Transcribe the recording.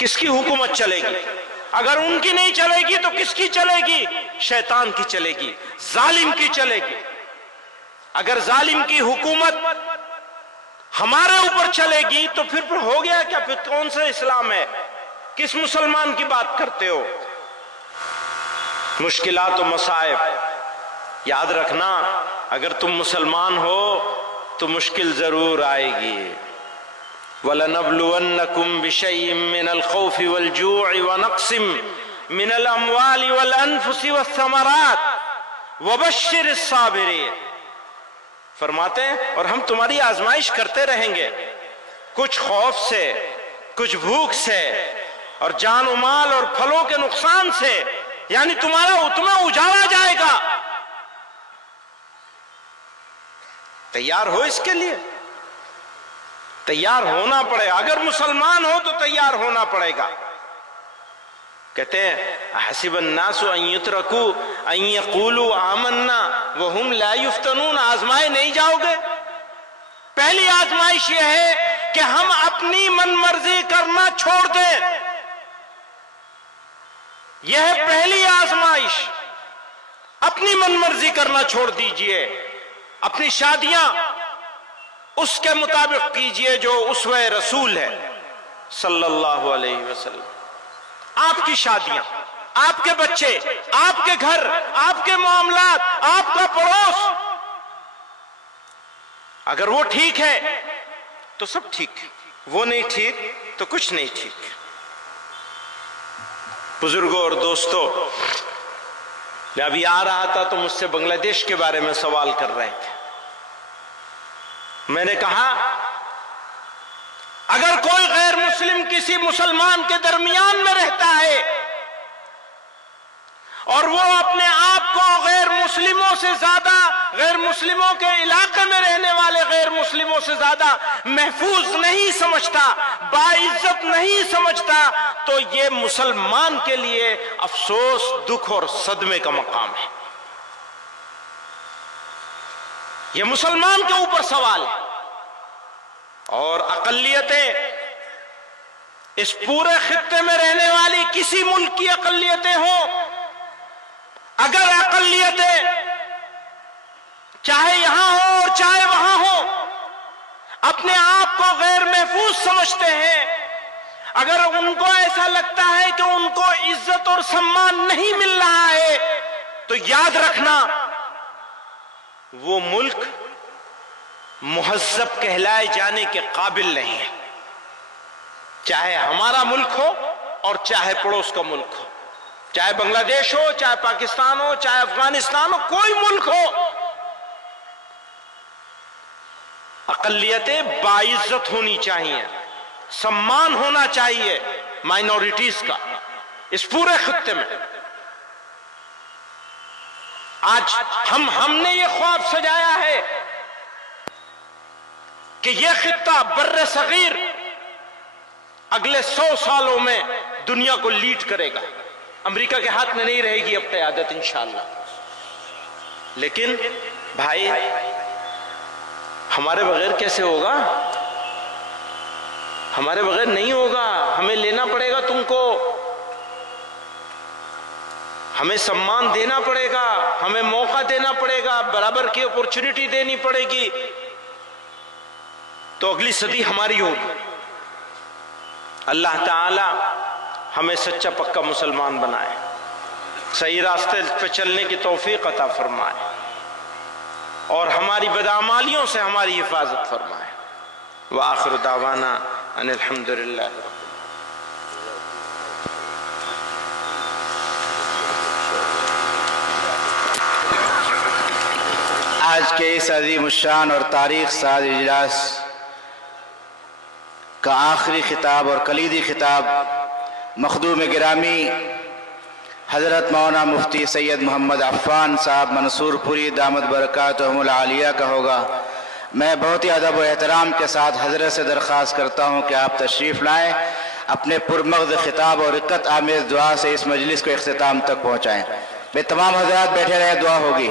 کس کی حکومت چلے گی؟ اگر ان کی نہیں چلے گی تو کس کی چلے گی؟ شیطان کی چلے گی، ظالم کی چلے گی۔ اگر ظالم کی حکومت ہمارے اوپر چلے گی تو پھر ہو گیا کیا؟ پھر کون سا اسلام ہے؟ کس مسلمان کی بات کرتے ہو؟ مشکلات و مصائب یاد رکھنا، اگر تم مسلمان ہو تو مشکل ضرور آئے گی۔ وَلَنَبْلُوَنَّكُمْ بِشَيْءٍ مِّنَ الْخَوْفِ وَالْجُوعِ وَنَقْصٍ مِّنَ الْأَمْوَالِ وَالْأَنفُسِ وَالثَّمَرَاتِ وَبَشِّرِ الصَّابِرِينَ۔ فرماتے ہیں اور ہم تمہاری آزمائش کرتے رہیں گے، کچھ خوف سے، کچھ بھوک سے، اور جان و مال اور پھلوں کے نقصان سے، یعنی تمہیں اجاڑا جائے گا۔ تیار ہو اس کے لیے؟ تیار ہونا پڑے گا۔ اگر مسلمان ہو تو تیار ہونا پڑے گا۔ کہتے ہیں حسب الناس ان یترکوا ان یقولوا آمنا وہم لا یفتنون، آزمائے نہیں جاؤ گے؟ پہلی آزمائش یہ ہے کہ ہم اپنی من مرضی کرنا چھوڑ دیں، یہ ہے پہلی آزمائش۔ اپنی من مرضی کرنا چھوڑ دیجئے، اپنی شادیاں اس کے مطابق کیجئے جو اسوہ رسول ہے صلی اللہ علیہ وسلم۔ آپ کی شادیاں، آپ کے بچے، آپ کے گھر، آپ کے معاملات، آپ کا پڑوس، اگر وہ ٹھیک ہے تو سب ٹھیک، وہ نہیں ٹھیک تو کچھ نہیں ٹھیک۔ بزرگوں اور دوستوں، میں ابھی آ رہا تھا تو مجھ سے بنگلہ دیش کے بارے میں سوال کر رہے تھے۔ میں نے کہا اگر کوئی غیر مسلم کسی مسلمان کے درمیان میں رہتا ہے اور وہ اپنے آپ کو غیر مسلموں سے زیادہ، غیر مسلموں کے علاقے میں رہنے والے غیر مسلموں سے زیادہ محفوظ نہیں سمجھتا، باعزت نہیں سمجھتا، تو یہ مسلمان کے لیے افسوس، دکھ اور صدمے کا مقام ہے۔ یہ مسلمان کے اوپر سوال ہے۔ اور اقلیتیں، اس پورے خطے میں رہنے والی کسی ملک کی اقلیتیں ہوں، اگر اقلیتیں چاہے یہاں ہو اور چاہے وہاں ہو اپنے آپ کو غیر محفوظ سمجھتے ہیں، اگر ان کو ایسا لگتا ہے کہ ان کو عزت اور سمان نہیں مل رہا ہے، تو یاد رکھنا وہ ملک مہذب کہلائے جانے کے قابل نہیں ہے، چاہے ہمارا ملک ہو اور چاہے پڑوس کا ملک ہو، چاہے بنگلہ دیش ہو، چاہے پاکستان ہو، چاہے افغانستان ہو، کوئی ملک ہو۔ اقلیتیں باعزت ہونی چاہیے، سمان ہونا چاہیے مائنورٹیز کا اس پورے خطے میں۔ آج ہم نے یہ خواب سجایا ہے کہ یہ خطہ بر صغیر اگلے 100 سالوں میں دنیا کو لیڈ کرے گا۔ امریکہ کے ہاتھ میں نہیں رہے گی اب قیادت انشاءاللہ، لیکن بھائی ہمارے بغیر کیسے ہوگا؟ ہمارے بغیر نہیں ہوگا، ہمیں لینا پڑے گا تم کو، ہمیں سمان دینا پڑے گا، ہمیں موقع دینا پڑے گا، برابر کی اپورچونٹی دینی پڑے گی، تو اگلی صدی ہماری ہوگی۔ اللہ تعالی ہمیں سچا پکا مسلمان بنائے، صحیح راستے پہ چلنے کی توفیق عطا فرمائے، اور ہماری بدعمالیوں سے ہماری حفاظت فرمائے۔ وآخر دعوانا ان الحمدللہ رب العالمین۔ آج کے اس عظیم الشان اور تاریخ ساز اجلاس کا آخری خطاب اور کلیدی خطاب مخدوم گرامی حضرت مولانا مفتی سید محمد عفان صاحب منصور پوری دامت برکاتہم العالیہ کا ہوگا۔ میں بہت ہی ادب و احترام کے ساتھ حضرت سے درخواست کرتا ہوں کہ آپ تشریف لائیں، اپنے پرمغز خطاب اور رقت آمیز دعا سے اس مجلس کو اختتام تک پہنچائیں۔ میں تمام حضرات بیٹھے رہے، دعا ہوگی۔